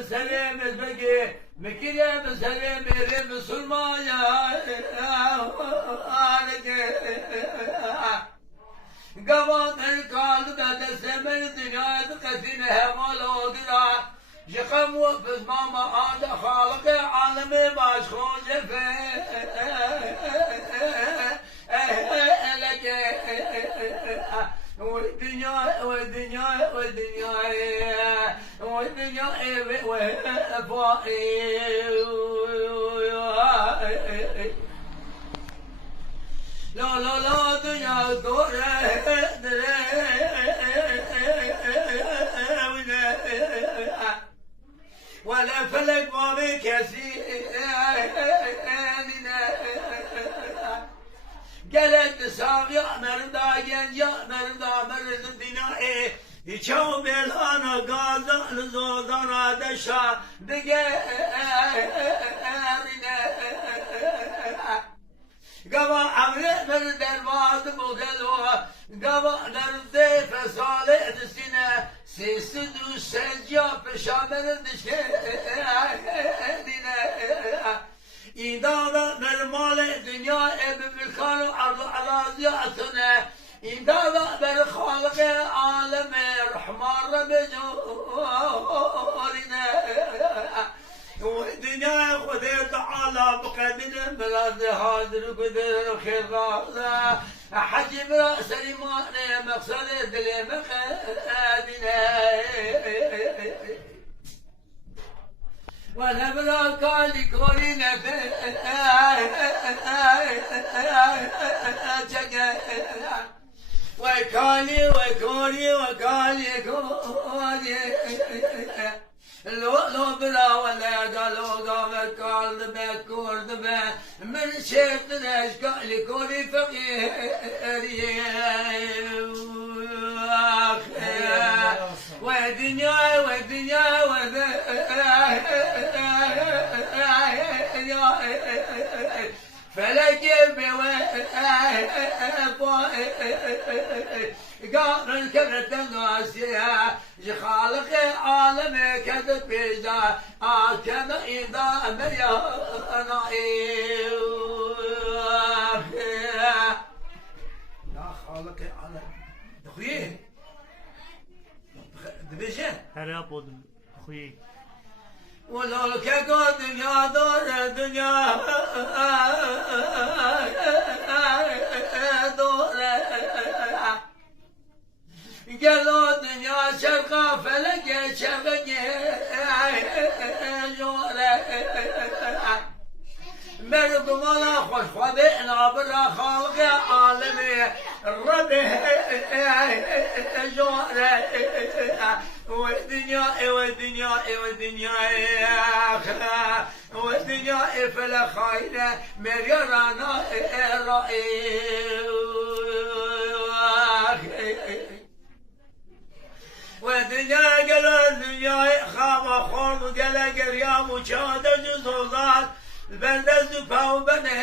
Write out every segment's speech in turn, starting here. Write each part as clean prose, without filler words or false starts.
مسلم بقي مكيا مسلم مسلمان يا قوات القلب بعد الزمن الدنيا تقدين همال ودرا يقم وفز ماما هذا خالق عالم مشخوص لك والدنيا والدنيا والدنيا والدنيا لا لا لا دنيا دور ولا فلك ما بكسي قالت ساقي مردا ينجا مردا مرد الدنيا يشوف الأنا قاضي لزوزنا دشا دقا قبا عمري مرد الواد مغلوة قبا نرد فصالح السنة سيسدو سجا فشامر الدشا إدارة مرمال الدنيا بملكان عرض على زياتنا إدارة بالخالق عالم الرحمن بجورنا والدنيا خذ تعالى بقدر بلاد حاضر قدر خير غاضة حجم رأس الإيمان مقصد الدل مقادنا ونبرا قال كورينا وكالي وكوري وكالي كوري لو بلا ولا قالوا قامت قال ذبك كور ذبك من شيخ ناش قال كوري فقيري ودنيا ودنيا فلك قام الكبرة الناسية خالق عالم كذب بيزا كان إذا مريانا يا خالق عالم دخيه دبيجه هلا بود خوي ولو كقول دنيا دور دنيا دور قالوا دنيا شرقا فلق شرق جورة مرض ملا خوش خذئنا برا خالق عالمي الرب جورة والدنيا والدنيا والدنيا والدنيا فلا خاينة مريرانا رأي والدنيا قال الدنيا خام خورد قال قريام وشاد جزوزات البلدة زفا وبنه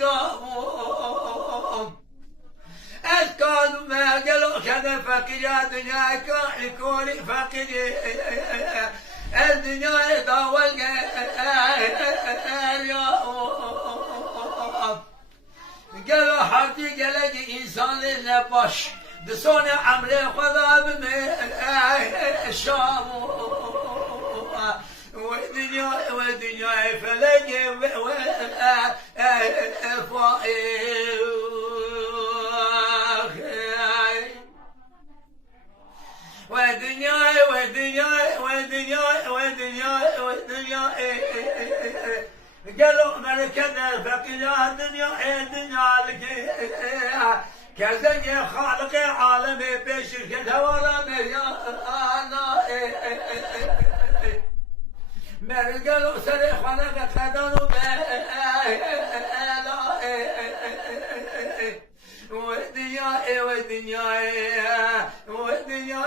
قاموا أذكار ما قالوا كذا فقير يا دنيا كوني فقير الدنيا طول قالوا حتى قال إنسان لباش دسون عمري خذا بمي الشام والدنيا والدنيا فلقي والدنيا والدنيا والدنيا والدنيا والدنيا قالوا ملكنا فقيا الدنيا الدنيا لك كذا خالق عالمي بشركة ورا مليانا مرقلوا سري خلق خدنوا والدنيا والدنيا والدنيا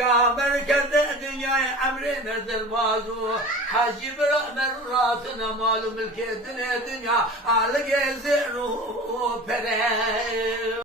قابل كذا الدنيا عمري نزل بازو حجيب رأمر راسنا مالو ملك الدنيا على جزيرو